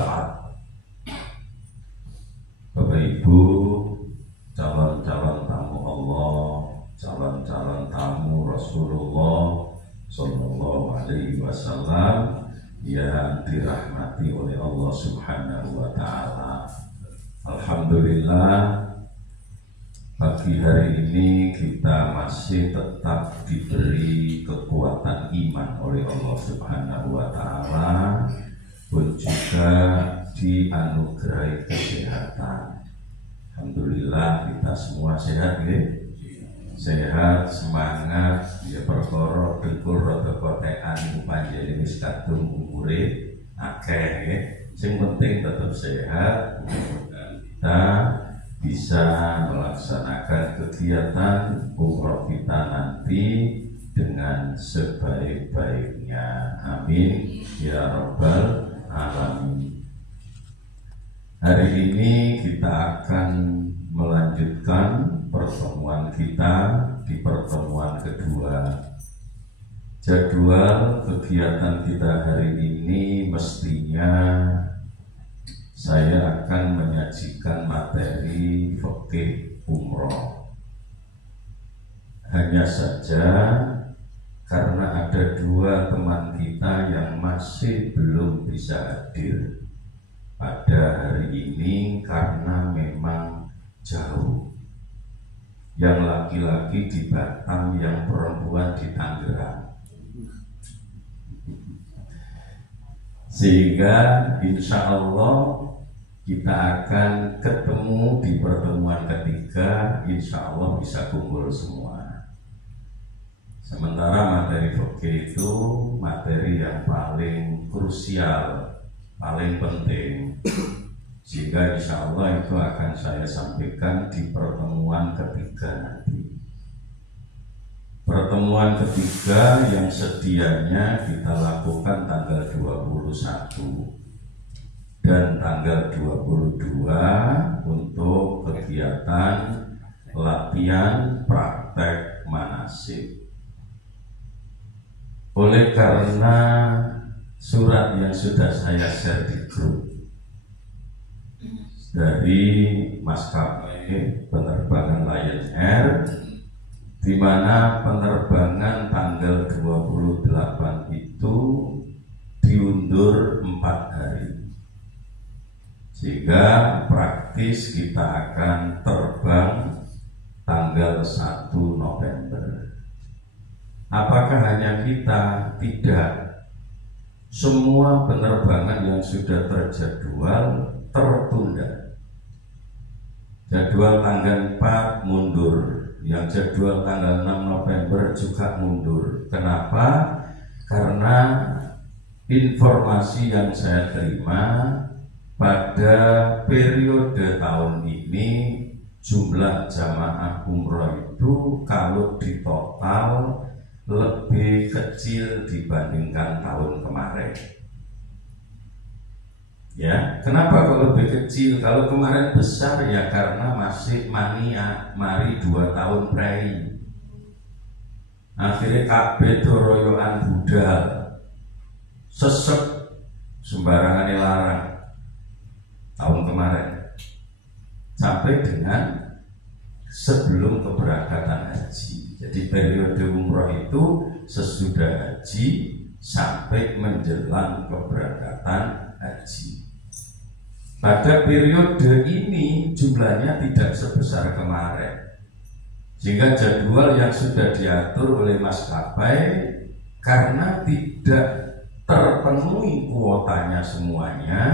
ba'd. Bapak Ibu, calon-calon tamu Allah, calon-calon tamu Rasulullah Sallallahu Alaihi Wasallam yang dirahmati oleh Allah Subhanahu Wa Taala. Alhamdulillah, pagi hari ini kita masih tetap diberi kekuatan iman oleh Allah Subhanahu Wa Taala, pun juga dianugerahi kesehatan. Alhamdulillah kita semua sehat ya? Sehat, semangat, ya perkara dengkul rada kotekan iku panjenengan wis kadung umure akeh ya. Sing penting tetap sehat, kita bisa melaksanakan kegiatan umroh kita nanti dengan sebaik-baiknya. Amin ya rabbal alamin. Hari ini kita akan melanjutkan pertemuan kita di pertemuan kedua. Jadwal kegiatan kita hari ini mestinya saya akan menyajikan materi fikih umroh. Hanya saja karena ada dua teman kita yang masih belum bisa hadir pada hari ini karena memang jauh. Yang laki-laki di Batam, yang perempuan di Tangerang. Sehingga insya Allah kita akan ketemu di pertemuan ketiga, insya Allah bisa kumpul semua. Sementara materi fikih itu materi yang paling krusial, paling penting, sehingga insya Allah itu akan saya sampaikan di pertemuan ketiga nanti. Pertemuan ketiga yang sedianya kita lakukan tanggal 21 dan tanggal 22 untuk kegiatan latihan praktek manasik. Oleh karena surat yang sudah saya share di grup dari maskapai penerbangan Lion Air, di mana penerbangan tanggal 28 itu diundur 4 hari, sehingga praktis kita akan terbang tanggal 1 November. Apakah hanya kita? Tidak. Semua penerbangan yang sudah terjadwal tertunda. Jadwal tanggal 4 mundur, yang jadwal tanggal 6 November juga mundur. Kenapa? Karena informasi yang saya terima pada periode tahun ini jumlah jamaah umroh itu kalau ditotal lebih kecil dibandingkan tahun kemarin. Ya, kenapa kok lebih kecil? Kalau kemarin besar ya karena masih mania, mari 2 tahun prei. Akhirnya kabeh doroyoan budal, sesek sembarangan larang tahun kemarin, sampai dengan sebelum keberangkatan haji. Jadi periode umroh itu sesudah haji sampai menjelang keberangkatan haji. Pada periode ini jumlahnya tidak sebesar kemarin, sehingga jadwal yang sudah diatur oleh maskapai karena tidak terpenuhi kuotanya semuanya,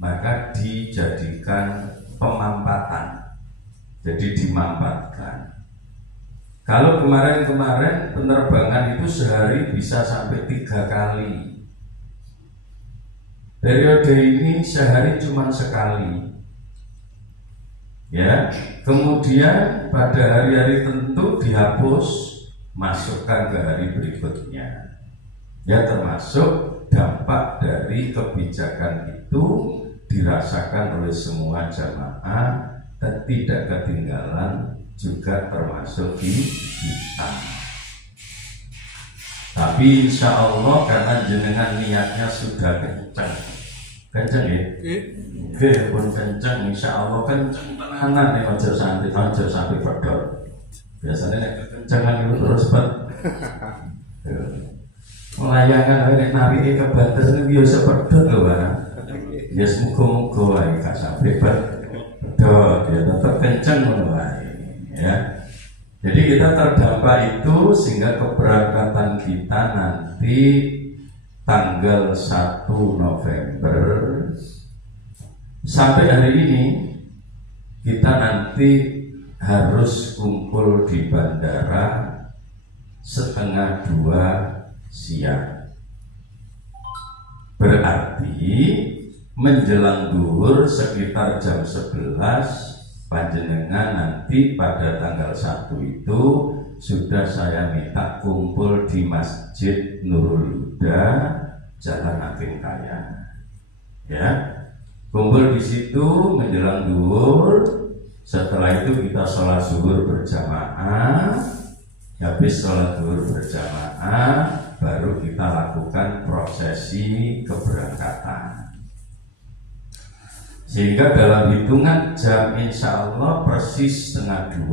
maka dijadikan pemampatan, jadi dimampatkan. Kalau kemarin-kemarin penerbangan itu sehari bisa sampai 3 kali, periode ini sehari cuma sekali. Ya, kemudian pada hari-hari tentu dihapus, masukkan ke hari berikutnya. Ya, termasuk dampak dari kebijakan itu dirasakan oleh semua jamaah dan tidak ketinggalan juga termasuk di kita. Tapi insya Allah karena jenengan niatnya sudah kencang, Kenceng ya? Oke, pun kenceng, insya Allah kenceng tenanan nih, ojo sampai pedot. Biasanya nek kencengan itu terus melayangkan nek nabi ke batas itu biasa pedot loh barang. Ya semoga wae gak sampai pedot, ya tetap kenceng wae ya. Jadi kita terdampak itu sehingga keberangkatan kita nanti tanggal 1 November sampai hari ini kita nanti harus kumpul di bandara 1:30 siang. Berarti menjelang duhur sekitar jam 11 panjenengan nanti pada tanggal 1 itu sudah saya minta kumpul di Masjid Nurul Huda Jalan Hakim Kaya. Ya, kumpul di situ menjelang duhur. Setelah itu kita sholat zuhur berjamaah. Habis sholat zuhur berjamaah, baru kita lakukan prosesi keberangkatan. Sehingga dalam hitungan jam insya Allah persis 1:30,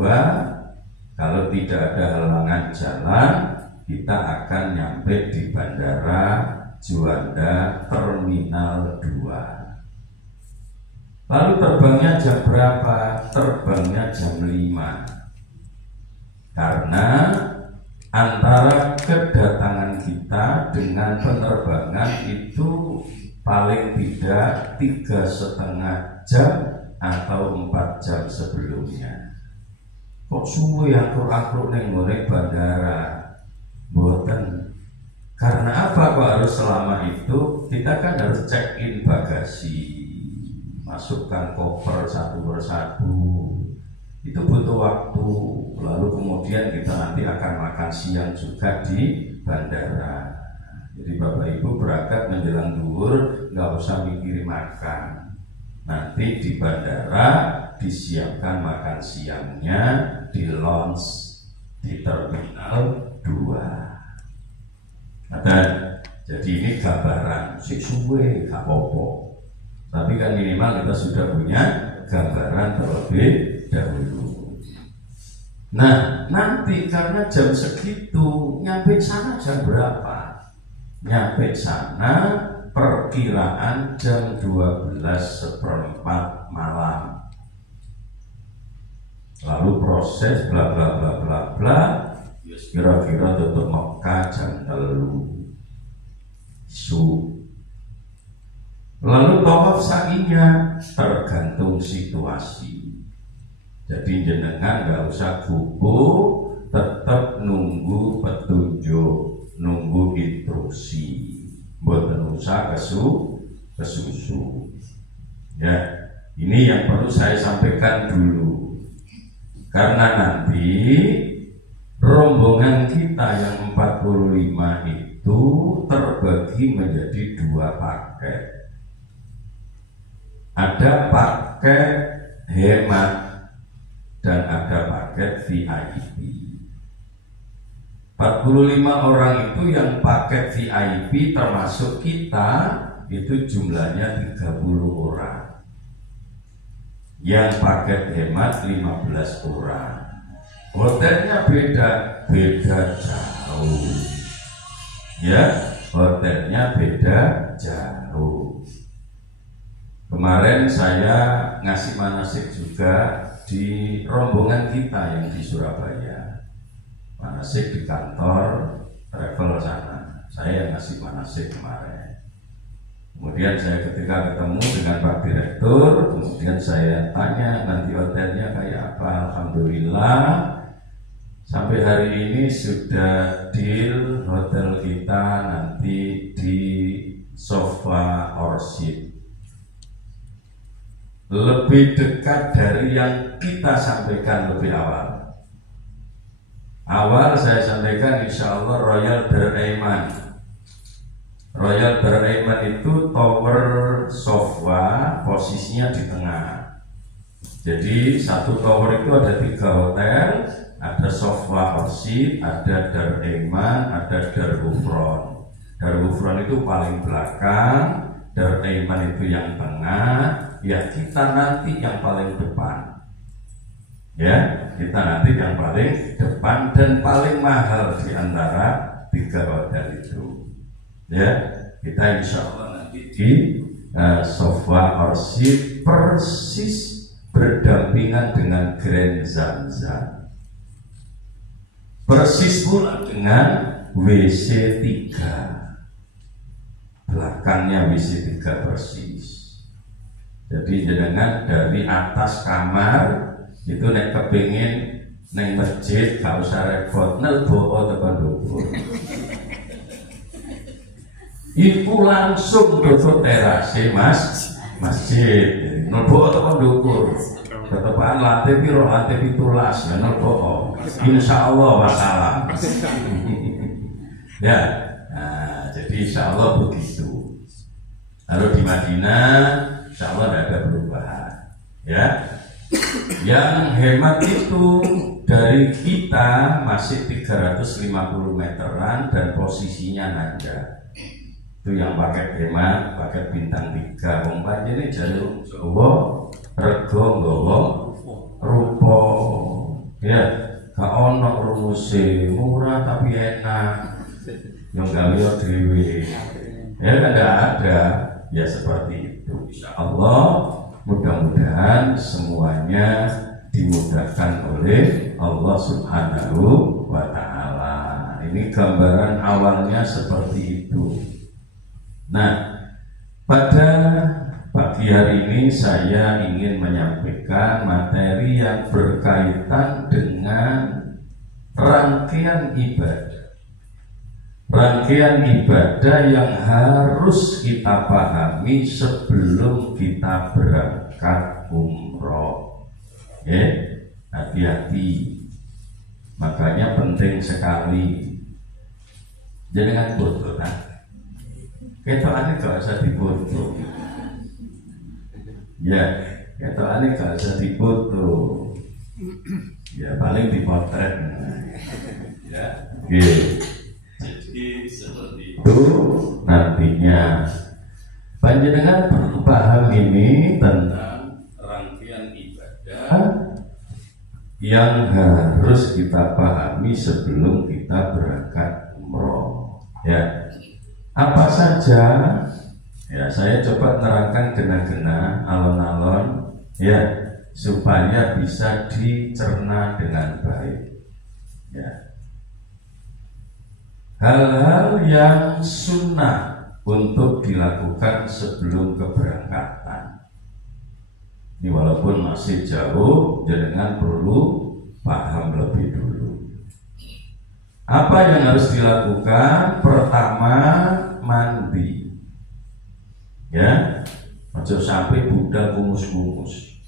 kalau tidak ada halangan jalan, kita akan nyampe di Bandara Juanda Terminal 2. Lalu terbangnya jam berapa? Terbangnya jam 5. Karena antara kedatangan kita dengan penerbangan itu paling tidak 3,5 jam atau 4 jam sebelumnya. Kok suwe akruk-akruk neng ngorek bandara? Boten. Karena apa kok harus selama itu? Kita kan harus check in bagasi, masukkan koper satu persatu. Itu butuh waktu. Lalu kemudian kita nanti akan makan siang juga di bandara. Jadi Bapak Ibu berangkat menjelang duhur nggak usah mikirin makan. Nanti di bandara disiapkan makan siangnya di lounge di Terminal 2. Jadi ini gambaran suwe gak apa-apa. Tapi kan minimal kita sudah punya gambaran terlebih dahulu. Nah, nanti karena jam segitu nyampe sana jam berapa? Nyampe sana perkiraan jam 12:04 malam. Lalu proses bla bla bla bla bla, kira-kira tutup Mekah jam 3 su. Lalu tawaf sa'inya tergantung situasi. Jadi jenengan nggak usah gugup, tetap nunggu petunjuk, nunggu instruksi, mboten usah kesusu. Ya, ini yang perlu saya sampaikan dulu. Karena nanti rombongan kita yang 45 itu terbagi menjadi 2 paket. Ada paket hemat dan ada paket VIP. 45 orang itu yang paket VIP termasuk kita itu jumlahnya 30 orang. Yang paket hemat 15 orang. Hotelnya beda jauh. Ya, hotelnya beda jauh. Kemarin saya ngasih manasik juga di rombongan kita yang di Surabaya. Manasik di kantor travel sana. Saya ngasih manasik kemarin. Kemudian saya ketika ketemu dengan Pak Direktur, kemudian saya tanya nanti hotelnya kayak apa. Alhamdulillah sampai hari ini sudah deal hotel kita nanti di Sofa Orchid. Lebih dekat dari yang kita sampaikan lebih awal. Awal saya sampaikan insya Allah Royal Beraiman. Royal Beraiman itu tower sofa, posisinya di tengah. Jadi satu tower itu ada 3 hotel, ada Sofa Orchid, ada Beraiman, ada Darul Ghufran. Darul Ghufran itu paling belakang, Darul Aiman itu yang tengah, ya kita nanti yang paling depan. Ya, kita nanti yang paling depan dan paling mahal di antara 3 hotel itu. Ya, kita insya Allah nanti di sofa orsi persis berdampingan dengan Grand Zamzam. Persis pula dengan WC 3. Belakangnya WC 3 persis. Jadi jenengan dari atas kamar itu nek kepingin neng masjid gak usah repot nelbo tekan dhuwur. Iku langsung duduk terase masjid. Nelbo tekan dhuwur. Ketepaan lantai piro, lantai 17 ya nelbo. Insyaallah wassalam. Ya. Nah, jadi insyaallah begitu. Lalu di Madinah insyaallah tidak ada perubahan. Ya. Yang hemat itu dari kita masih 350 meteran dan posisinya nanjak. Itu yang pakai hemat, pakai bintang 3. Wong panjene jalur Jawa, rego nggawa rupa. Ya, gak ono rumuse, murah tapi enak. Yang gawe dhewe. Ya tidak ada. Ya seperti itu. Insyaallah mudah-mudahan semuanya dimudahkan oleh Allah Subhanahu wa ta'ala. Ini gambaran awalnya seperti itu. Nah, pada pagi hari ini saya ingin menyampaikan materi yang berkaitan dengan rangkaian ibadah. Rangkaian ibadah yang harus kita pahami sebelum kita berangkat umroh. Ya, hati-hati. Makanya penting sekali. Jangan bodoh, nah. Ketokane gak usah difoto. Ya, ketokane gak usah difoto. Ya paling dipotret. Ya, gitu. Jadi seperti itu nantinya panjenengan perlu paham ini tentang rangkaian ibadah yang harus kita pahami sebelum kita berangkat umroh. Ya, apa saja? Ya, saya coba terangkan gena-gena, alon-alon, ya, supaya bisa dicerna dengan baik. Ya. Hal-hal yang sunnah untuk dilakukan sebelum keberangkatan. Ini walaupun masih jauh, jangan perlu paham lebih dulu. Apa yang harus dilakukan? Pertama, mandi. Ya, ojo sampai budal kumus-kumus.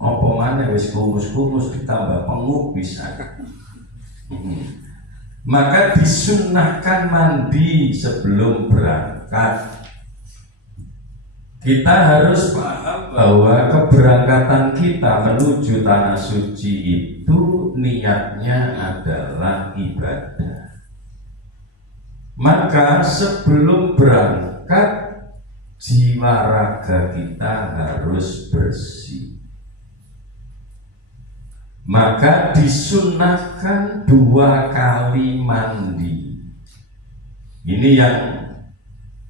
Apa mana wis kumus-kumus ditambah penguk bisa. Maka disunnahkan mandi sebelum berangkat. Kita harus paham bahwa keberangkatan kita menuju tanah suci itu niatnya adalah ibadah. Maka sebelum berangkat jiwa raga kita harus bersih. Maka disunnahkan 2 kali mandi. Ini yang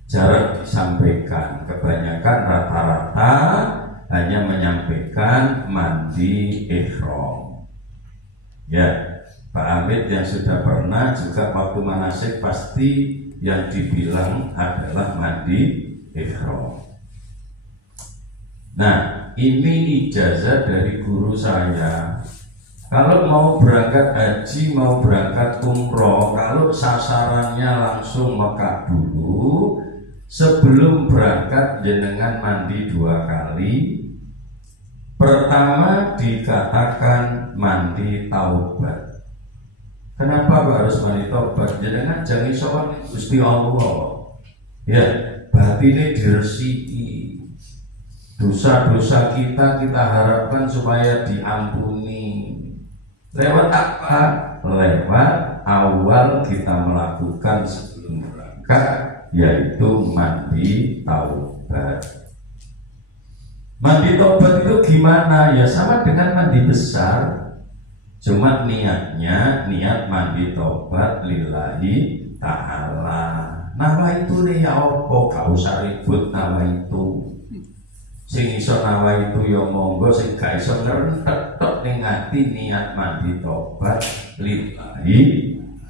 jarang disampaikan. Kebanyakan rata-rata hanya menyampaikan mandi ihram. Ya, Pak Amit yang sudah pernah juga waktu manasik pasti yang dibilang adalah mandi ihram. Nah, ini ijazah dari guru saya. Kalau mau berangkat haji, mau berangkat umroh, kalau sasarannya langsung Mekah dulu, sebelum berangkat jenengan mandi 2 kali. Pertama dikatakan mandi taubat. Kenapa harus mandi taubat? Jenengan jangan sowan Gusti Allah. Ya, batine diresiki. Dosa-dosa kita harapkan supaya diampuni. Lewat apa? Lewat awal kita melakukan sebelum berangkat, yaitu mandi taubat. tobat. Mandi tobat itu gimana? Ya sama dengan mandi besar, cuma niatnya niat mandi tobat lillahi ta'ala. Nawa itu nih ya opo, gak usah ribut nawa itu. Sing iso nawa itu ya monggo, sing gak iso ngerentek tok ning ati niat mandi tobat lillahi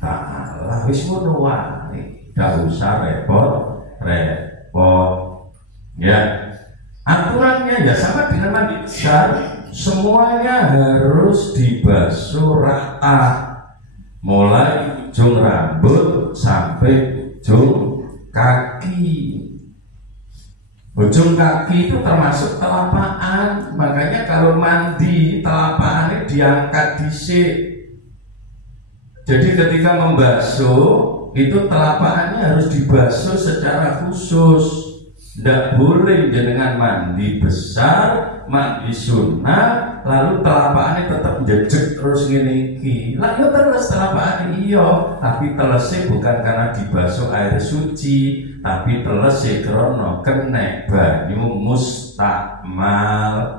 ta'ala. Wis ngono wae, gak usah repot-repot. Ya. Aturannya ya sama dengan mandi besar, semuanya harus dibasuh rata, mulai ujung rambut sampai ujung kaki. Ujung kaki itu termasuk telapaan, makanya kalau mandi telapaannya diangkat dhisik. Jadi ketika membasuh itu telapaannya harus dibasuh secara khusus. Tidak boleh dengan mandi besar, mandi sunnah, lalu telapakannya tetap jejek terus gini iki. Lah yo terus telapakane iya, tapi telesnya bukan karena dibasuh air suci, tapi telesnya krono kena banyu mustakmal.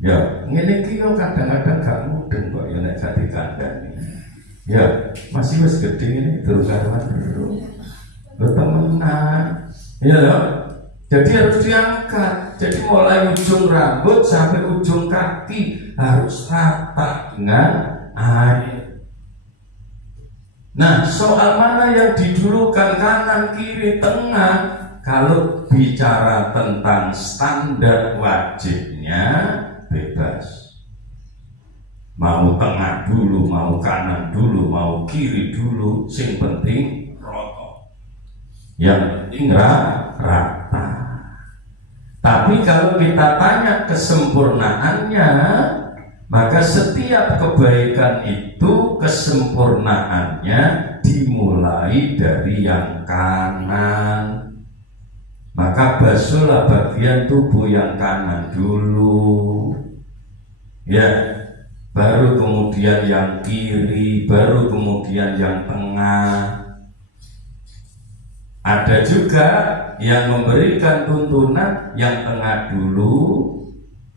Ya, ngene iki yo kadang-kadang gak mudeng kok ya nek gak dikandani. Ya, masih wis gede ini terus karuan terus. Lo temenan. Ya loh. Jadi harus diangkat. Jadi mulai ujung rambut sampai ujung kaki harus rata dengan air. Nah, soal mana yang didulukan, kanan, kiri, tengah? Kalau bicara tentang standar wajibnya bebas. Mau tengah dulu, mau kanan dulu, mau kiri dulu, sing penting yang penting rata. Tapi kalau kita tanya kesempurnaannya, maka setiap kebaikan itu kesempurnaannya dimulai dari yang kanan. Maka basuhlah bagian tubuh yang kanan dulu, ya, baru kemudian yang kiri, baru kemudian yang tengah. Ada juga yang memberikan tuntunan yang tengah dulu,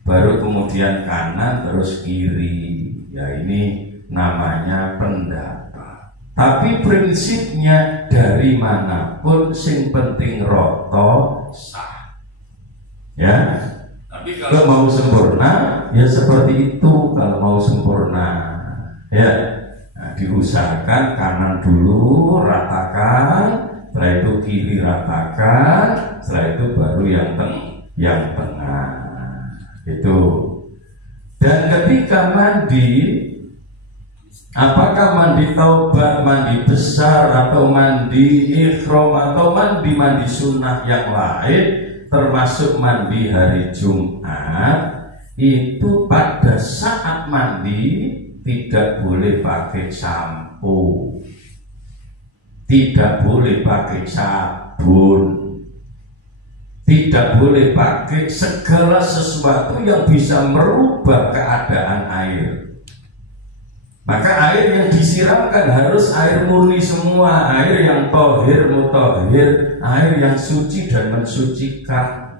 baru kemudian kanan, terus kiri. Ya ini namanya pendapat. Tapi prinsipnya dari manapun sing penting roto sah. Ya. Tapi kalau mau sempurna ya seperti itu. Kalau mau sempurna ya, nah, diusahakan kanan dulu ratakan, setelah itu kiri ratakan, setelah itu baru yang tengah. Itu. Dan ketika mandi, apakah mandi taubat, mandi besar, atau mandi ikhram, atau mandi sunnah yang lain, termasuk mandi hari Jumat, itu pada saat mandi tidak boleh pakai sampo, tidak boleh pakai sabun, tidak boleh pakai segala sesuatu yang bisa merubah keadaan air. Maka air yang disiramkan harus air murni semua, air yang tohir, mutahhir, air yang suci dan mensucikan.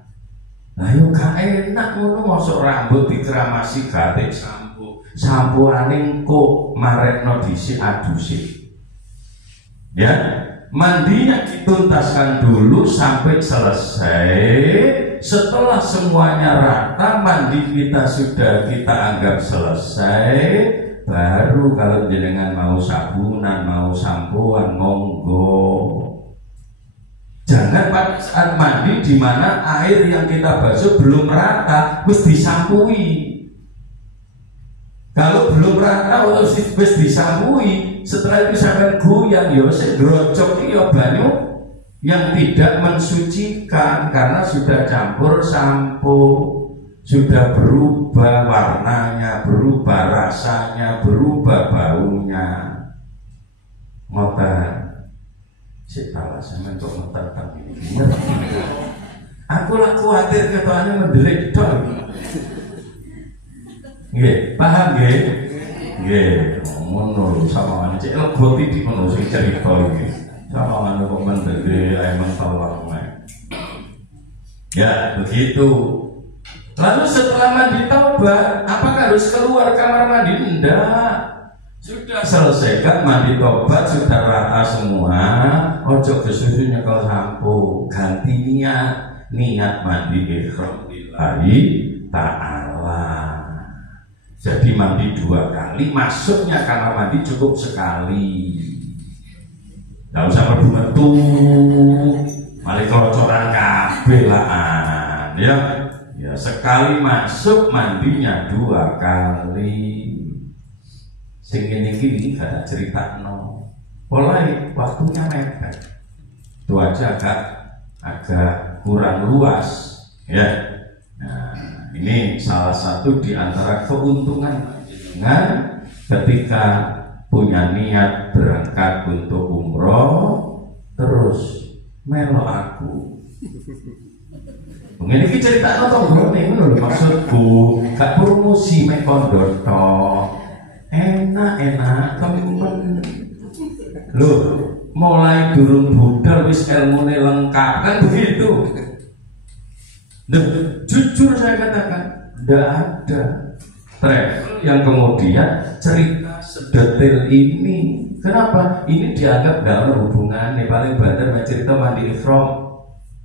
Nah yuk gak enak ngono mosok rambut dikeramasi gatek sampo, sampoane kok marekno dhisik adusik. Ya, mandinya dituntaskan dulu sampai selesai. Setelah semuanya rata, mandi kita sudah kita anggap selesai. Baru kalau jenengan mau sabunan, mau sampoan, monggo. Jangan pada saat mandi di mana air yang kita basuh belum rata, terus disampui. Kalau belum rata atau wis disampui, setelah itu sampai goyang ya sing drojok ya banyu yang tidak mensucikan karena sudah campur sampo, sudah berubah warnanya, berubah rasanya, berubah baunya. Ngoten sik alasan untuk menentang ini. Aku lah khawatir ketanya mendelik dong. Nggih, paham nggih? Nggih, ngono sama cek lego titik ngono sing cerita iki. Sama kok mendelik ae mentol wae. Ya, begitu. Lalu setelah mandi taubat, apakah harus keluar kamar mandi? Enggak. Sudah selesai kan mandi taubat, sudah rata semua. Ojo kesusunya kalau sampo, ganti niat mandi ikhram lillahi ta'ala. Jadi mandi 2 kali, masuknya kamar mandi cukup sekali. Nggak usah berbentuk, malah kocoran kabeh lah. Ya sekali masuk mandinya 2 kali. Sing ini ada cerita no. Mulai waktunya mepet. Itu aja agak kurang luas, ya. Nah, ini salah satu di antara keuntungan dengan ketika punya niat berangkat untuk umroh terus melo aku. Mungkin ini cerita nonton nih, maksudku gak promosi mekondor toh. Enak temen loh, mulai durung budal wis ilmune lengkap kan begitu. Nah, jujur saya katakan tidak ada travel yang kemudian cerita sedetail ini. Kenapa? Ini dianggap tidak ada hubungannya. Paling banter cerita mandi ikhram.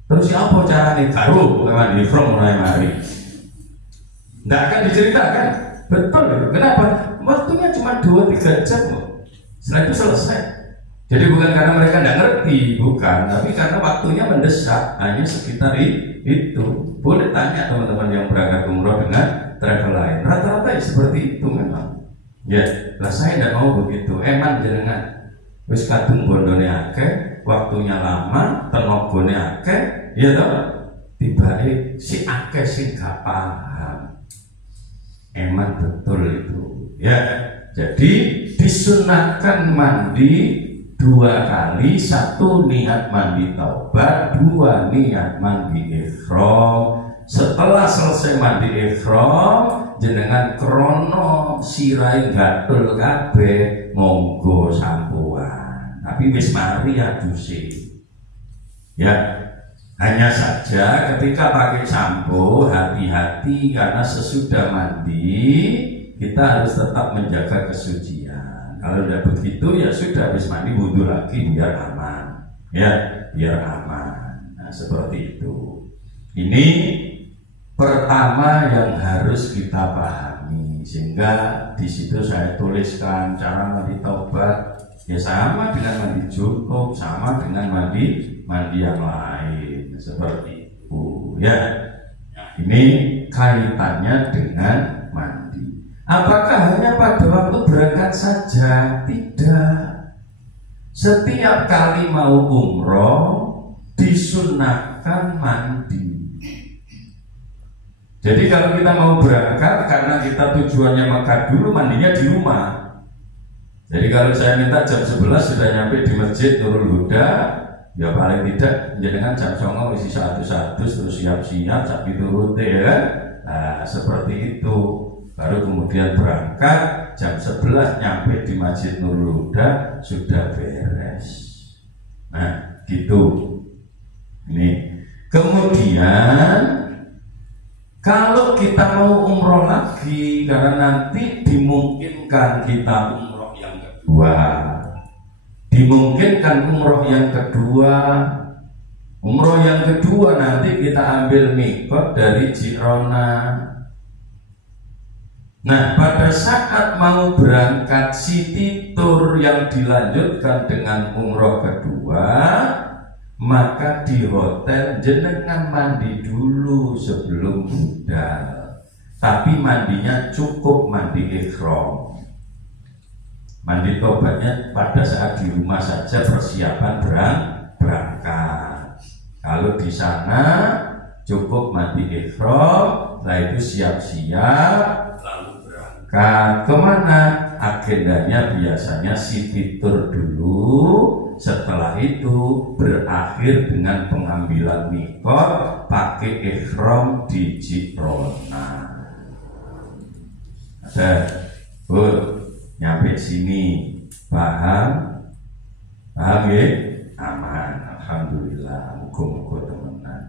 Terus apa caranya? Karo mandi ikhram mulai mari. Tidak akan diceritakan. Betul itu. Kenapa? Waktunya cuma 2-3 jam loh. Setelah itu selesai. Jadi bukan karena mereka tidak ngerti, bukan, tapi karena waktunya mendesak, hanya sekitar itu. Boleh tanya teman-teman yang berangkat umroh dengan travel lain, rata-rata ya seperti itu memang. Ya, lah saya tidak mau begitu. Emang jenengan wis kadung bondone akeh, waktunya lama, tenagane akeh, ya toh. Tiba-tiba si akeh sing gak paham. Emang betul itu. Ya, jadi disunahkan mandi 2 kali, 1 niat mandi taubat, 2 niat mandi ikhram. Setelah selesai mandi ikhram, jenengan krono sirai gatul kabeh, monggo sampuan. Tapi wis mari aduse. Ya, hanya saja ketika pakai sampo hati-hati karena sesudah mandi kita harus tetap menjaga kesucian. Kalau tidak begitu ya sudah, habis mandi wudhu lagi biar aman, ya biar aman. Nah seperti itu. Ini pertama yang harus kita pahami, sehingga di situ saya tuliskan cara mandi taubat ya sama dengan mandi junub, sama dengan mandi yang lain seperti itu. Ya, nah, ini kaitannya dengan mandi. Apakah hanya pada waktu berangkat saja? Tidak. Setiap kali mau umroh disunahkan mandi. Jadi kalau kita mau berangkat karena kita tujuannya Mekah dulu, mandinya di rumah. Jadi kalau saya minta jam 11 sudah nyampe di Masjid Nurul Huda, ya paling tidak jangan jam 09.00 isi 1 terus siap-siap sak piturut ya. Nah, seperti itu. Baru kemudian berangkat jam 11 nyampe di Masjid Nurul Huda sudah beres. Nah, gitu. Ini. Kemudian kalau kita mau umroh lagi karena nanti dimungkinkan kita umroh yang kedua. Dimungkinkan umroh yang kedua. Umroh yang kedua nanti kita ambil mikot dari Jirona. Nah, pada saat mau berangkat city tour yang dilanjutkan dengan umroh kedua, maka di hotel jenengan mandi dulu sebelum budal. Tapi mandinya cukup mandi ikhram. Mandi tobatnya pada saat di rumah saja persiapan berangkat. Kalau di sana cukup mandi ikhram, setelah itu siap-siap lalu kemana? Agendanya biasanya city tour dulu. Setelah itu berakhir dengan pengambilan mikot pakai ikhram di Jirona. Ada, nyampe sini paham ya? Aman, alhamdulillah. Muga-muga temenan.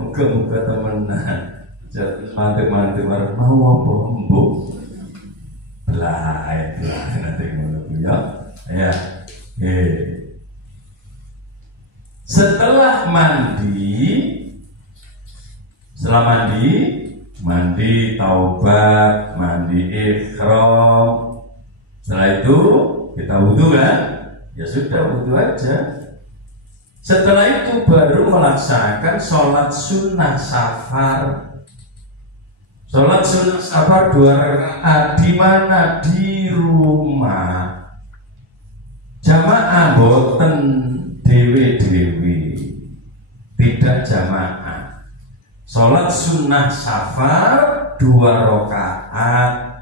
Muga-muga temenan. Mantep-mantep marang mau apa embuk. Belah nanti ngono ya. Ya. Setelah mandi taubat, mandi ikhram. Setelah itu kita wudu kan? Ya sudah wudu aja. Setelah itu baru melaksanakan sholat sunnah safar. Sholat sunnah safar 2 rakaat di mana? Di rumah. Jamaah boten dewe-dewe, tidak jamaah. Sholat sunnah safar 2 rakaat.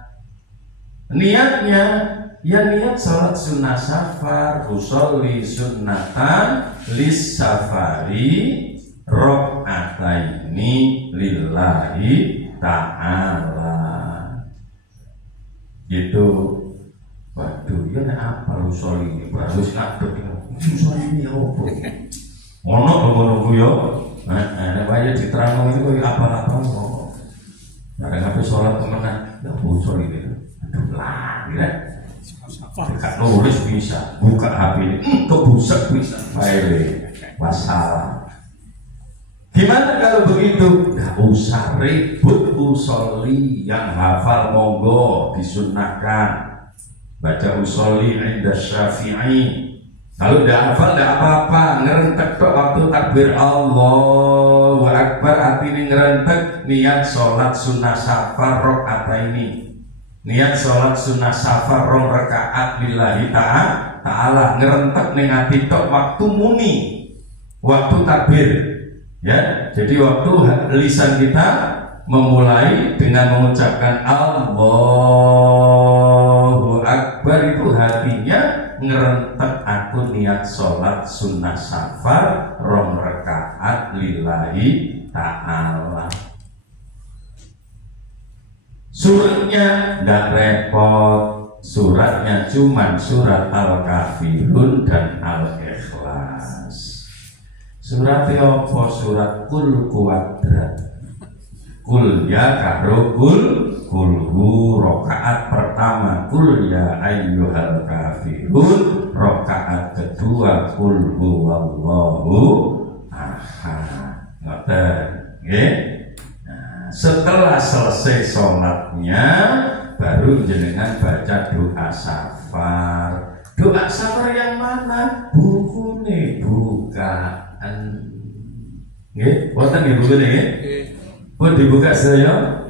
Niatnya ya niat sholat sunnah safar, usolli sunnatan lis safari rakaataini lillahi ta'ala. Gitu. Waduh, ya nek apa usolli ini baru ngadeg usolli ini opo? Ono ngono yo. Nek wae diterangno itu kok apa-apa kok. Bareng apa sholat temenan, ya usolli ini. Aduh lah, ya. Buka nulis bisa, buka HP ini, kebusak bisa. Baik, wassalam. Gimana kalau begitu? Nggak usah ribut usolli, yang hafal monggo disunnahkan. Baca usolli inda Syafi'i. Kalau tidak hafal tidak apa-apa, ngerentek tok waktu takbir Allahu Akbar, hati ini ngerentek niat sholat sunnah safar rakaataini. Niat sholat sunnah safar 2 rakaat lillahi ta'ala, ngerentek ning ati tok waktu muni, waktu takbir. Ya, jadi waktu lisan kita memulai dengan mengucapkan Allahu Akbar, itu hatinya ngerentek aku niat sholat sunnah safar 2 rakaat lillahi ta'ala. Suratnya tidak repot, suratnya cuman surat Al-Kafirun dan Al-Ikhlas. Suratnya apa? Surat Kul kuadrat. Kul ya karo kulhu rakaat pertama kul ya ayyuhal kafirun, rakaat kedua kul huwallahu ahad. Ngoten nggih. Setelah selesai sholatnya baru jenengan baca doa safar. Doa safar yang mana? Buku nih, bukaan. Nggih, wonten nggih buku nggih? Pun dibuka saya.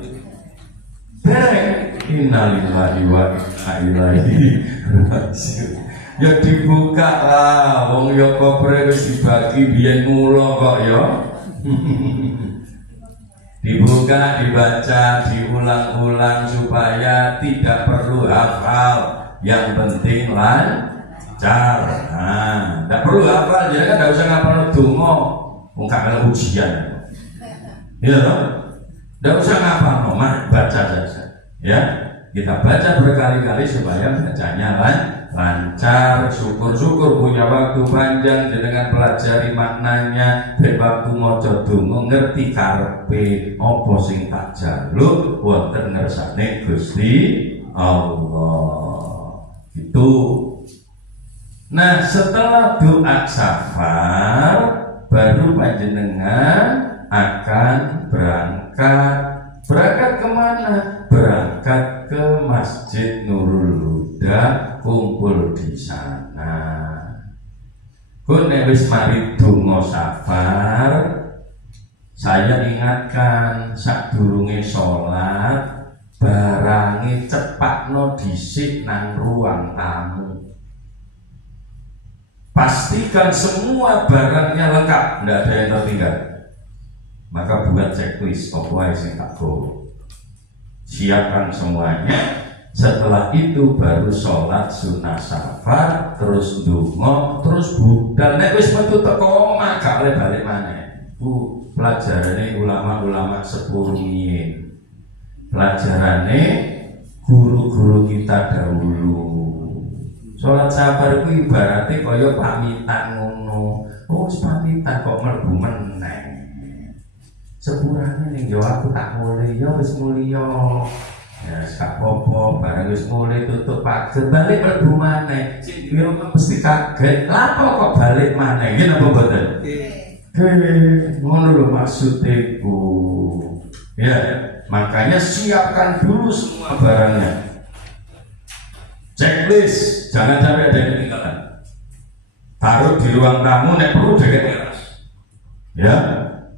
Dereng. Innalillahi wa inna ilaihi raji'un. Ya dibuka lah, wong ya kopre wis dibagi biyen mula kok ya. Dibuka, dibaca, diulang-ulang supaya tidak perlu hafal, yang penting lancar. Nah, tidak perlu hafal, jadi kan tidak usah ngapal donga, wong gak ujian. Iya toh? Tidak usah ngapal, baca saja. Ya, kita baca berkali-kali supaya bacanya lancar. Syukur-syukur punya waktu panjang jenengan pelajari maknanya, ben waktu maca donga ngerti karepe apa sing tak jaluk wonten ngersane Gusti Allah. Itu. Nah, setelah doa safar baru panjenengan akan berangkat kemana? Berangkat ke Masjid Nurul Huda, kumpul di sana. Kun nek wis mari donga safar, saya ingatkan sadurunge sholat barange cepatno dhisik nang ruang tamu. Pastikan semua barangnya lengkap, tidak ada yang tertinggal. Maka buat checklist apa sing tak go. Siapkan semuanya. Setelah itu baru sholat sunnah safar, terus ndonga, terus budal. Nek wis metu teko omah gak oleh balik maneh. Bu, pelajarane ulama-ulama sepuh riyin. Pelajarane guru-guru kita dahulu. Sholat safar itu ibaratnya kaya pamitan ngono. Oh, pamitan kok mlebu meneh. sepurane ning yo aku tak mulai yo wis mulya. Ya sak apa bareng wis mulai tutup pager balik mlebu maneh. Sing duwe mesti kaget. Lapo kok balik maneh? Nggih napa mboten? Nggih. Ngono lho maksudku. Ya, makanya siapkan dulu semua barangnya. Checklist, jangan sampai ada yang ketinggalan. Taruh di ruang tamu, nek perlu jaga teras. Ya,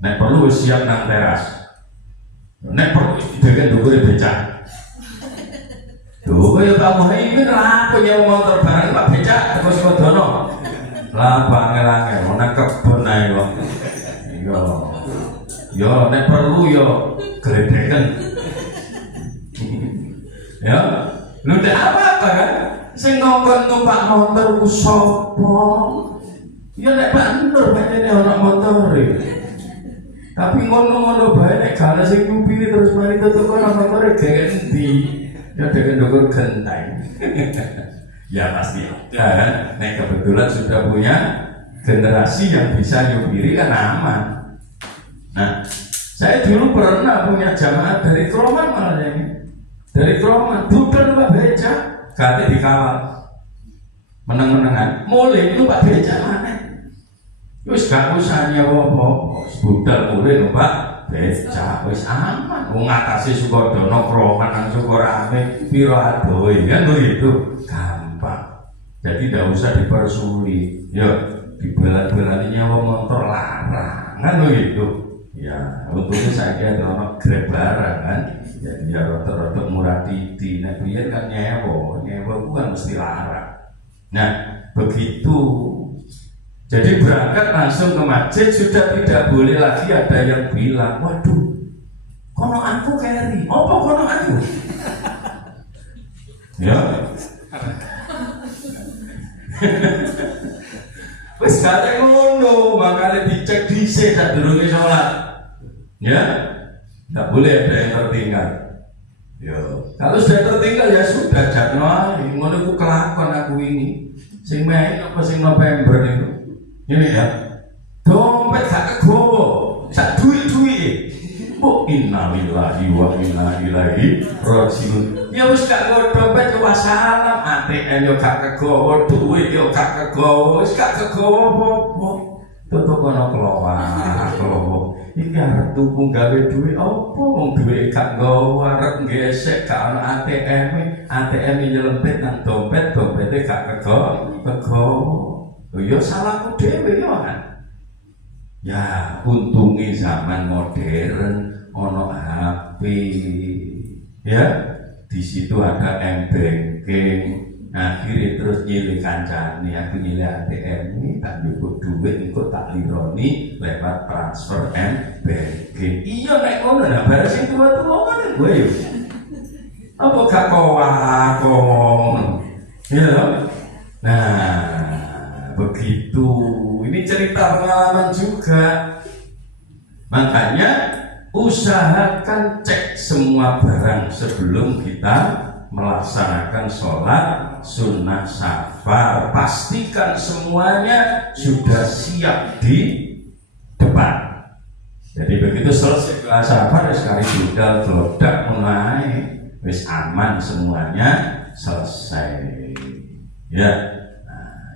nek perlu siap nang teras. Nek perlu jaga dhuwure becak. Duh, kaya kamu ini lah punya motor barang Pak becak terus kodono. Lah bangel-angel nang kebon ae wong. Yo, nek perlu yo gledeken. Ya, lu ndak apa-apa kan? Sing ngongkon numpak motor ku sapa? Ya nek Pak Nur pancene ana motore. Tapi ngono-ngono bae nek gale sing nyupiri terus mari tutuk ana motore gek endi? Ya dengan dokter genteng. Ya pasti ada kan. Nek kebetulan sudah punya generasi yang bisa nyupiri kan aman. Nah, saya dulu pernah punya jamaah dari Kroman malah ini. Dari Kroman, budal numpak beca, kate dikawal. Meneng-menengan, mulai numpak beca mana? Wis gak usah nyewa apa-apa, budal mulai numpak beca, wis aman. Wong ngatasi Sukodono Kroman nang Sukorame piro adohe kan begitu, gampang. Jadi tidak usah dipersulit. Ya, dibelat-belati nyewa motor larang kan begitu. Ya, untungnya saya ada ono Grab barang kan. Jadi ya rata-rata murah titi. Nah, biar kan nyewa itu kan mesti larang. Nah, begitu. Jadi berangkat langsung ke masjid sudah tidak boleh lagi ada yang bilang, waduh, kono aku carry, apa kono aku? Ya. Wis kate ngono, makanya dicek dhisik sadurunge salat. Ya, tidak boleh ada yang tertinggal. Yo, kalau sudah tertinggal ya sudah Januari, ngono ku kelakon aku ini. Sing Mei apa sing November itu? Ini ya. Dompet gak kegowo, sak duit-duit. Bu innalillahi wa inna ilaihi rajiun. Ya wis gak nggo dompet yo wassalam, ATM yo gak kegowo, duit yo gak kegowo, wis gak kegowo apa-apa. Tutuk kono klowo. Iki arep tuku gawe duit apa wong duwe gak nggawa arep gesek gak ana ATM nyelempit nang dompet dompete gak kegowo. Ya salahku dhewe yo kan. Ya untunge zaman modern ono HP. Ya, di situ ada M-Banking. Akhirnya terus nyilih kancane, aku nyilih ATM ini tak nyebut duit ikut tak lironi lewat transfer M-Banking. Iya nek ngono nah bareng sing tua-tua kan gue yo. Apa gak ngomong. Ya. Nah, begitu. Ini cerita pengalaman juga. Makanya usahakan cek semua barang sebelum kita melaksanakan sholat sunnah safar. Pastikan semuanya sudah siap di depan. Jadi begitu selesai sholat safar sekali sudah gelodak mulai wis aman semuanya selesai. Ya,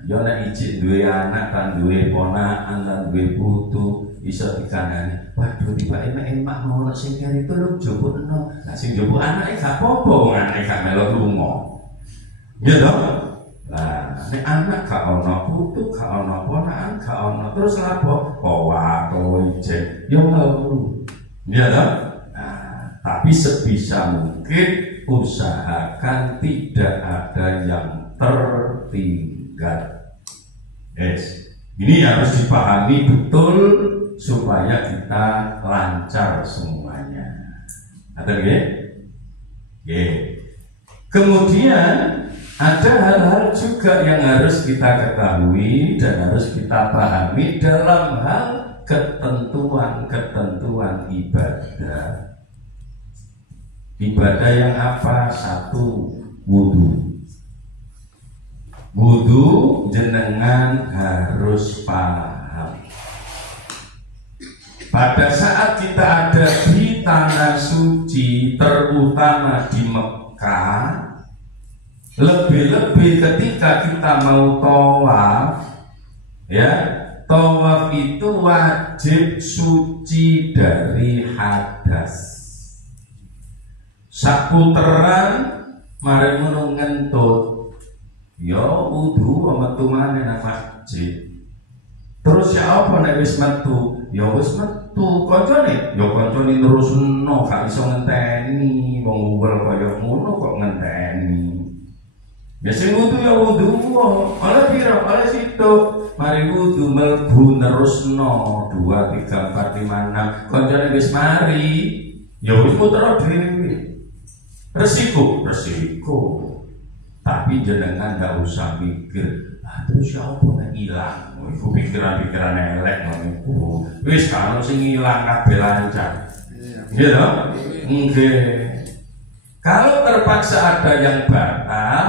yo nek ijik duwe anak kan duwe ponakan lan duwe putu iso dikandani. Waduh tiba emak mau nek sing kene itu lho jupukno. Lah sing jupuk anake gak apa-apa wong anake gak melok lunga. Ya toh? Lah nek anak gak ono putu, gak ono ponakan, gak ono terus lapo? Kowe ijik yo melu. Ya toh? Nah, tapi sebisa mungkin usahakan tidak ada yang tertinggal. Yes. Ini harus dipahami betul supaya kita lancar semuanya. Ada nggih? Nggih. Kemudian ada hal-hal juga yang harus kita ketahui dan harus kita pahami dalam hal ketentuan ibadah. Ibadah yang apa? Satu, wudu. Wudu jenengan harus paham. Pada saat kita Lebih-lebih ketika kita mau tawaf, ya, tawaf itu wajib suci dari hadas. Saputeran mari ngono ngentut, ya wudu metu maneh nang masjid. Terus ya apa nek wis metu? Ya wis metu, kancane ya kancane nerusno gak iso ngenteni, wong uwel kaya ngono kok ngenteni. Ya sing wudu ya wudu, oleh piro, oleh situ. Mari wudu mlebu nerusno 2 3 4 5 6. Kancane wis mari, ya wis muter dhewe. Resiko. Tapi jenengan ndak usah mikir, terus siapa yang hilang? Itu pikiran-pikiran elek ngono. Wis kalau sing hilang kabeh lancar. Gitu? Nggih. Kalau terpaksa ada yang batal,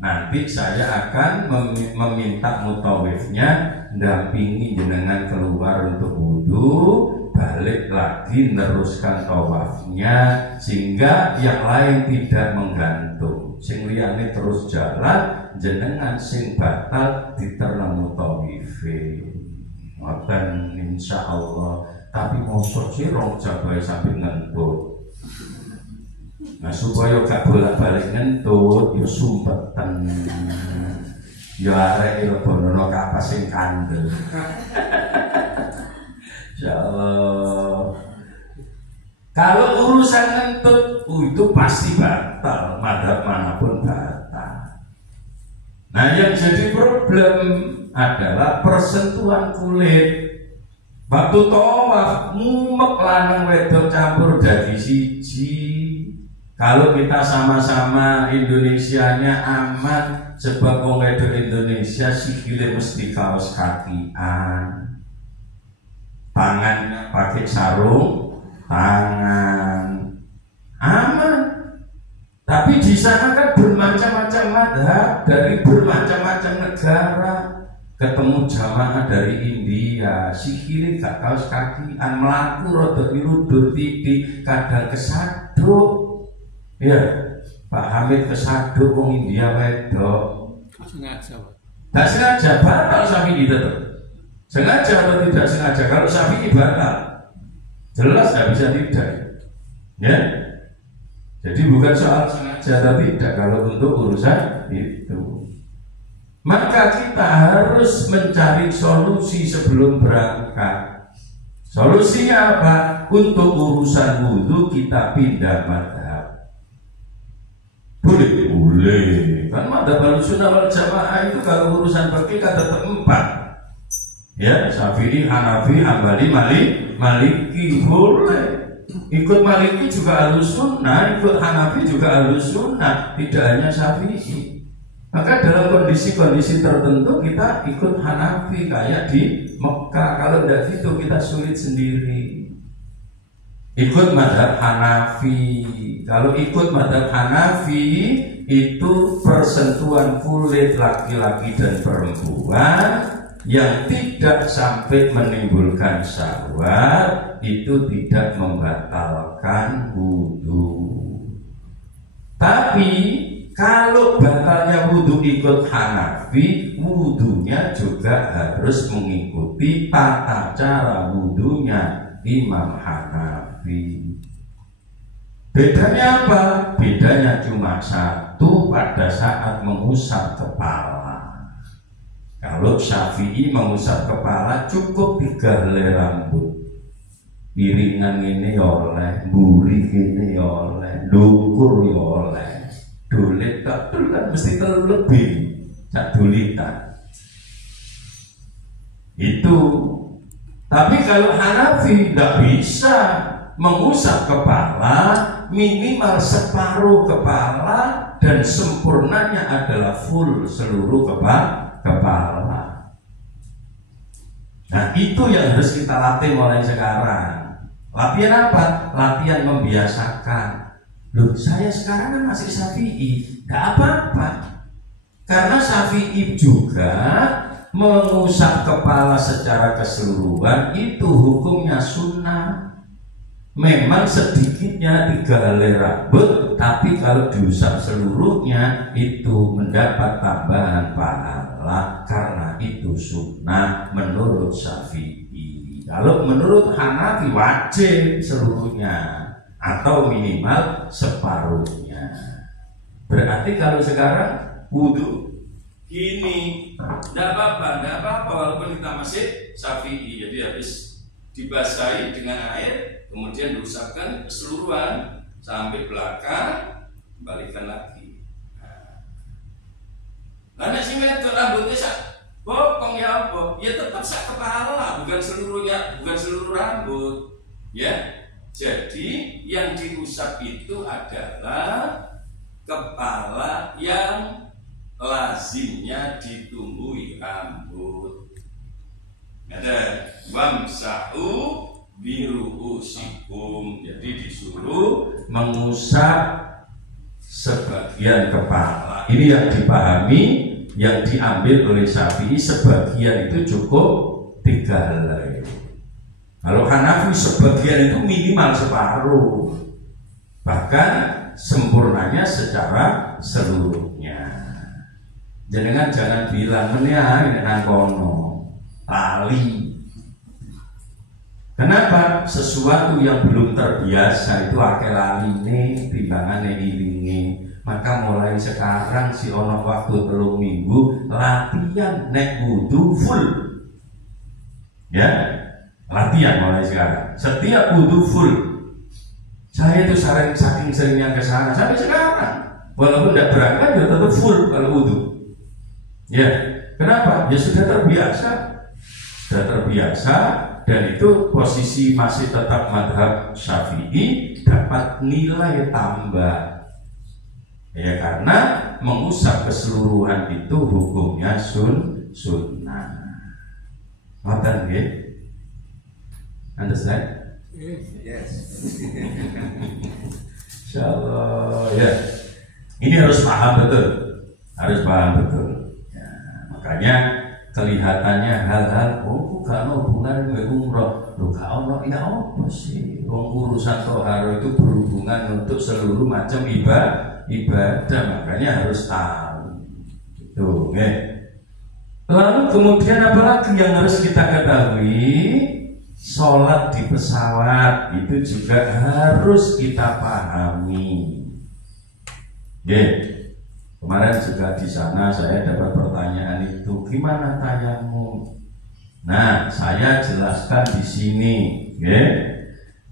nanti saya akan meminta mutawifnya dampingi jenengan keluar untuk wudu, balik lagi neruskan tawafnya sehingga yang lain tidak menggantung. Sing liyane terus jalan, jenengan sing batal diterna mutawife. Ngoten insyaallah. Tapi mosok sih rong jabai sampai ngentut. Nah supaya gak bolak-balik ngentut, ya sumpetan. Ya arek lebono kapas sing kandel. Insyaallah. Kalau urusan ngentut itu pasti batal, madhab manapun batal. Nah yang jadi problem adalah persentuhan kulit. Waktu tawaf mumek lanang wedok campur dadi siji. Kalau kita sama-sama Indonesianya aman, sebab wong wedok Indonesia sikile mesti kaos kakian. Tangannya pakai sarung tangan, aman. Tapi di sana kan bermacam-macam madhab dari bermacam-macam negara. Ketemu jamaah dari India, sikile gak kaos kakian, melaku rodok dirudur titik, kadang kesaduk. Ya, Pak Hamid kesaduk wong India wedok. Sengaja, Pak. Tak sengaja, batal Syafi'i tetap. Sengaja atau tidak sengaja, kalau Syafi'i batal. Jelas gak bisa tidak. Ya. Jadi bukan soal sengaja atau tidak kalau untuk urusan itu. Maka kita harus mencari solusi sebelum berangkat. Solusinya apa? Untuk urusan wudu kita pindah madhab. Boleh. Kan madhab Ahlussunnah wal Jamaah itu kalau urusan fikih kan tetap 4. Ya, Syafi'i, Hanafi, Hambali, Maliki. Boleh. Ikut Maliki juga Ahlussunnah, ikut Hanafi juga Ahlussunnah, tidak hanya Syafi'i. Maka dalam kondisi-kondisi tertentu kita ikut Hanafi kayak di Mekah. Kalau tidak gitu kita sulit sendiri. Ikut madhab Hanafi. Kalau ikut madhab Hanafi itu persentuhan kulit laki-laki dan perempuan yang tidak sampai menimbulkan syahwat itu tidak membatalkan wudu. Tapi kalau batalnya wudu ikut Hanafi, wudunya juga harus mengikuti tata cara wudunya Imam Hanafi. Bedanya apa? Bedanya cuma satu, pada saat mengusap kepala. Kalau Syafi'i mengusap kepala cukup 3 helai rambut. Piringan ini oleh, buri ini oleh, dukur oleh. Dulit tak kan mesti terlebih sak dulitan itu. Tapi kalau Hanafi tidak bisa mengusap kepala, minimal separuh kepala dan sempurnanya adalah full seluruh kepala. Nah itu yang harus kita latih mulai sekarang. Latihan apa? Latihan membiasakan. Loh, saya sekarang kan masih Syafi'i, gak apa-apa. Karena Syafi'i juga mengusap kepala secara keseluruhan itu hukumnya sunnah. memang sedikitnya 3 helai rambut, tapi kalau diusap seluruhnya itu mendapat tambahan pahala karena itu sunnah menurut Syafi'i. Kalau menurut Hanafi wajib seluruhnya atau minimal separuhnya. Berarti kalau sekarang wudhu gini, tidak apa-apa walaupun kita masih Syafi'i. Jadi habis dibasahi dengan air, kemudian diusapkan keseluruhan sampai belakang, kembalikan lagi. Nah, nek sing wedok rambutnya sak bokong ya apa? Ya tetap sak kepala, bukan seluruhnya, bukan seluruh rambut. Ya. Jadi yang diusap itu adalah kepala yang lazimnya ditumbuhi rambut. Ada wamsa'u biru'usikum. Jadi disuruh mengusap sebagian kepala. Ini yang dipahami, yang diambil oleh Syafi'i, sebagian itu cukup 3 helai. Kalau Hanafi sebagian itu minimal separuh, bahkan sempurnanya secara seluruhnya. Jangan bilang meneh nang kono lali. Kenapa? Sesuatu yang belum terbiasa itu akeh laline, timbangane ilinge. Maka mulai sekarang si ono waktu 3 minggu latihan nek wudu full. Ya. Latihan mulai sekarang. Setiap wudu full. Saya itu saking seringnya ke sana sampai sekarang. Walaupun tidak berangkat ya tetap full kalau wudu. Ya, kenapa? Ya sudah terbiasa. Sudah terbiasa dan itu posisi masih tetap mazhab Syafi'i, dapat nilai tambah. Ya karena mengusap keseluruhan itu hukumnya sunnah. Ngoten nggih? Understand? Yes. Insyaallah ya. Ini harus paham betul. Harus paham betul. Ya, makanya kelihatannya hal-hal bukan hubungan dengan umroh. Loh gak ono ya apa sih? Urusan toharo itu berhubungan untuk seluruh macam ibadah, makanya harus tahu. Itu, nggih. Lalu kemudian apa lagi yang harus kita ketahui? Sholat di pesawat itu juga harus kita pahami. Kemarin juga di sana saya dapat pertanyaan itu, gimana tayamum? Nah, saya jelaskan di sini.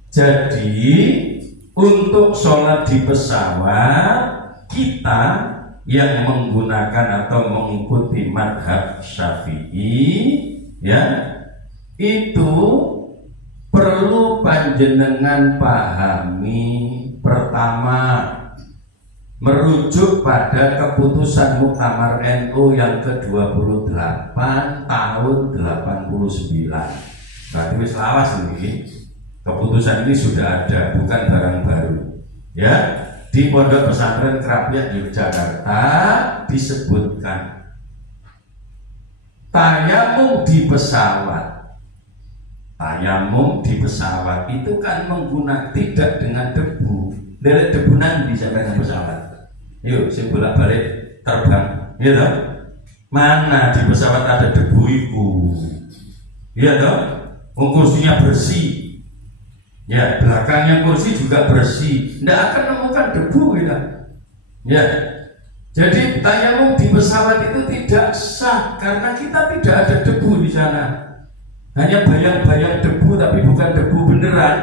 Jadi untuk sholat di pesawat kita yang menggunakan atau mengikuti mazhab Syafi'i, ya itu perlu panjenengan pahami. Pertama, merujuk pada keputusan Muktamar NU yang ke-28 tahun 89. Berarti wis lawas ini. Keputusan ini sudah ada, bukan barang baru. Ya, di Pondok Pesantren Krapyak Yogyakarta disebutkan tayamum di pesawat. Tayamum di pesawat itu kan menggunakan tidak dengan debu. Dari debunan bisa dengan pesawat. Yuk, saya bolak-balik terbang. Iya toh? Mana di pesawat ada debu itu? Iya toh? Kursinya bersih. Ya, belakangnya kursi juga bersih. Tidak akan menemukan debu kita. Ya. Jadi tayamum di pesawat itu tidak sah karena kita tidak ada debu di sana. Hanya bayang-bayang debu tapi bukan debu beneran.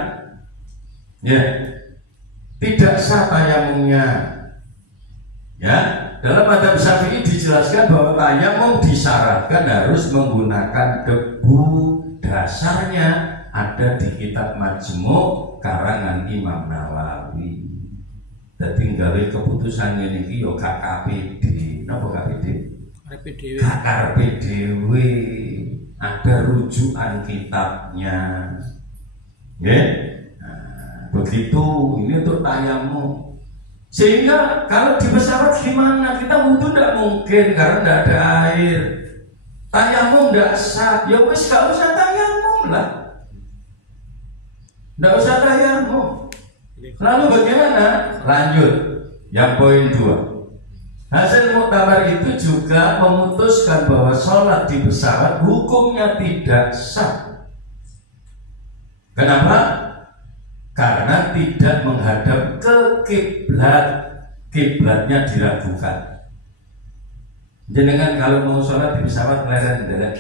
Ya. Tidak sah tayamumnya. Ya, dalam mazhab Syafi'i dijelaskan bahwa tayamum disyaratkan harus menggunakan debu. Dasarnya ada di kitab Majmu' karangan Imam Nawawi. Dadi gawe keputusan ngene iki yo gak KPD. Napa KPD? KPD. KPD ada rujukan kitabnya. Nggih? Begitu, ini untuk tayamum. Sehingga kalau di pesawat gimana? Kita wudhu tidak mungkin karena tidak ada air. Tayamum tidak sah. Ya wis gak usah tayamum lah. Tidak usah tayamum. Lalu bagaimana? Lanjut yang poin 2. Hasil muktamar itu juga memutuskan bahwa sholat di pesawat hukumnya tidak sah. Kenapa? Karena tidak menghadap ke kiblat, kiblatnya diragukan. Jenengan kalau mau sholat di pesawat kelihatan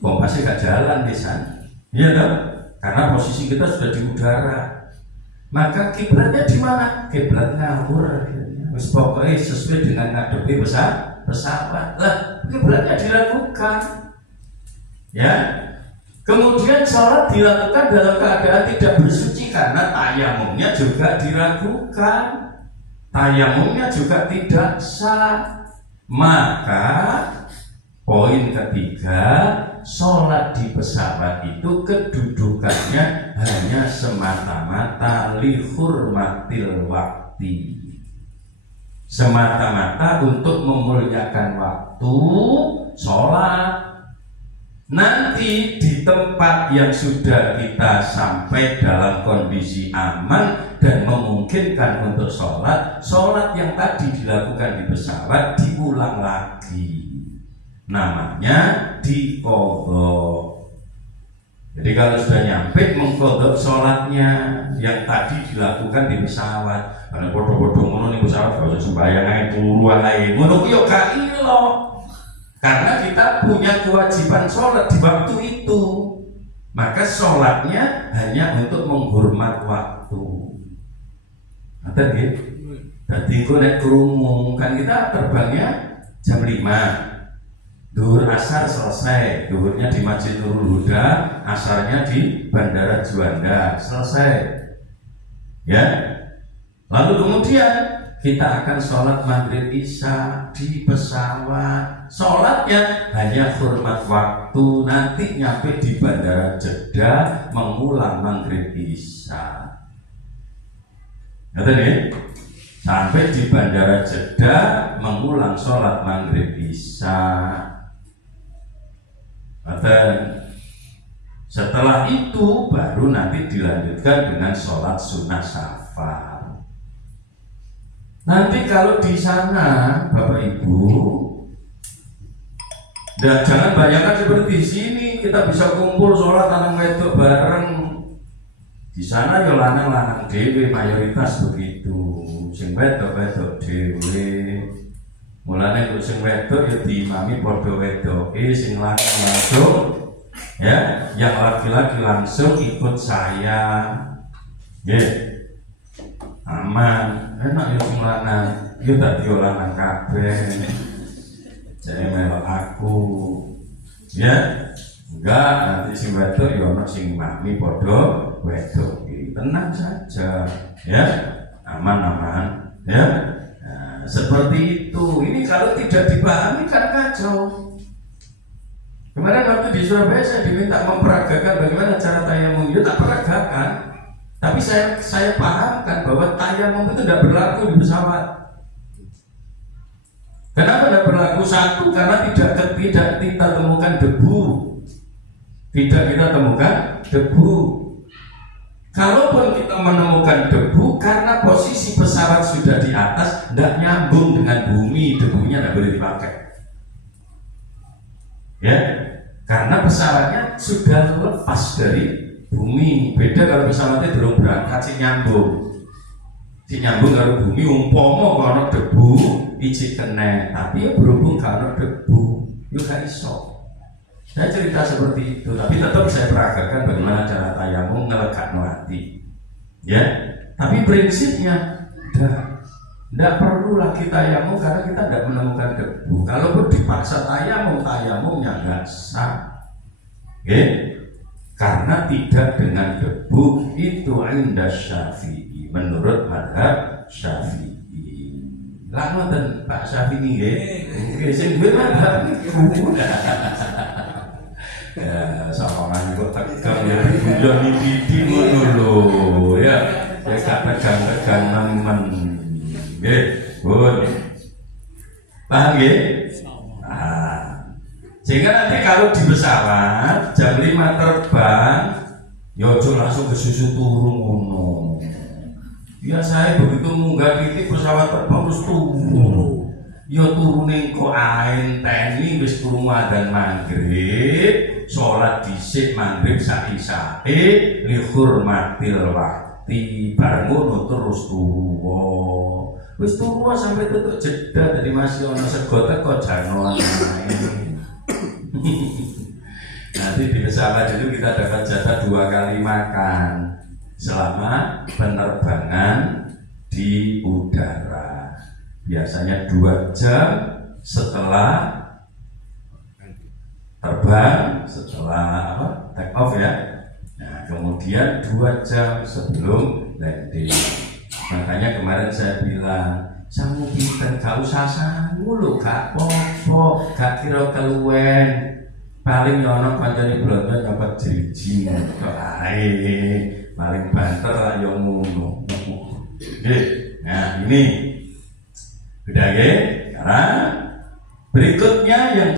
kompasnya gak jalan di sana, iya dong? Karena posisi kita sudah di udara. Maka kiblatnya di mana? Kiblat ngawur. Pokoknya sesuai dengan ngadepi pesawat. Lah, kiblatnya dilakukan. Ya. Kemudian sholat dilakukan dalam keadaan tidak bersuci karena tayamumnya juga diragukan. Tayamumnya juga tidak sah. Maka poin ketiga, sholat di pesawat itu kedudukannya hanya semata-mata lihurmatil wakti, semata-mata untuk memuliakan waktu sholat. Nanti di tempat yang sudah kita sampai dalam kondisi aman dan memungkinkan untuk sholat, sholat yang tadi dilakukan di pesawat diulang lagi, namanya diqodho. Jadi kalau sudah nyampe mengqodho sholatnya yang tadi dilakukan di pesawat. Karena bodoh-bodoh ngono nih pesawat gak usah sembahyang ae turu ae. Ngono ki yo gak ilo. Karena kita punya kewajiban sholat di waktu itu. Maka sholatnya hanya untuk menghormat waktu. Ada gitu. Jadi gue naik kerumung kan kita terbangnya jam 5. Duhur asar selesai, duhurnya di Masjid Nurul Huda, asarnya di Bandara Juanda, selesai. Ya. Lalu kemudian kita akan sholat maghrib isya di pesawat. Sholatnya hanya hormat waktu. Nanti nyampe di Bandara Jeddah mengulang maghrib isya. Ngerti nih? Sampai di Bandara Jeddah mengulang sholat maghrib isya. Setelah itu baru nanti dilanjutkan dengan sholat sunnah safar. Nanti kalau di sana Bapak Ibu, dan jangan bayangkan seperti di sini kita bisa kumpul sholat lanang wedok bareng. Di sana ya lanang dewe mayoritas begitu, sing wedok dewe. Mulane kok sing wedok ya diimami padha wedoke, sing lanang langsung ya, yang laki-laki langsung ikut saya. Nggih. Aman, enak ya sing lanang. Ya dadi lanang kabeh. Jadi melok aku. Ya. Enggak, nanti sing wedok ya ono sing mami padha wedok. Tenang saja, ya. Aman-aman, ya. Seperti itu. Ini kalau tidak dipahami kan kacau. Kemarin waktu di Surabaya saya diminta memperagakan bagaimana cara tayamum. Ya tak peragakan, tapi saya pahamkan bahwa tayamum itu tidak berlaku di pesawat. Kenapa tidak berlaku? Satu, karena tidak kita temukan debu. Tidak kita temukan debu. Kalaupun kita menemukan debu, karena posisi pesawat sudah di atas, tidak nyambung dengan bumi, debunya tidak boleh dipakai. Ya, karena pesawatnya sudah lepas dari bumi. Beda kalau pesawatnya belum berangkat, si nyambung kalau bumi, umpomo kalau debu, ijik kena. Tapi ya berhubung kalau debu, ya gak iso. Saya cerita seperti itu, tapi tetap saya peragakan bagaimana cara tayamum ngelekatno hati. Ya, tapi prinsipnya tidak perlu lagi tayamum karena kita tidak menemukan debu. Kalaupun dipaksa tayamumnya nggak sah. Karena tidak dengan debu itu inda Syafi'i, menurut madhab Syafi'i. Lama dan Pak Syafi'i nggih, sing benar. Ya, sama orang kok tegang ya, bulan ini dulu ya, gak tegang nemen, good, paham ya? Sehingga nanti kalau di pesawat jam 5 terbang, Ya aja langsung ke susu turun ngono. Ya saya begitu munggah titik pesawat terbang terus turun. Ya turunin kok enteni wis turu adzan maghrib, salat dhisik maghrib sak-isake li hurmatil waqti bar ngono terus turu. Wis turu sampai tutuk jeda dari masih ana sego teko janoan ae. Nanti di pesawat itu kita dapat jatah 2 kali makan selama penerbangan di udara. Biasanya 2 jam setelah terbang, setelah take off ya. Nah, kemudian 2 jam sebelum landing. Makanya kemarin saya bilang, sangu pinter, gak usah sangu lho, gak popo, gak kira keluwen. Paling nyono kancane blonjo nyopot driji kok ae. Paling banter lah yang ngono. Oke. Nah, ini udah ya. Sekarang berikutnya yang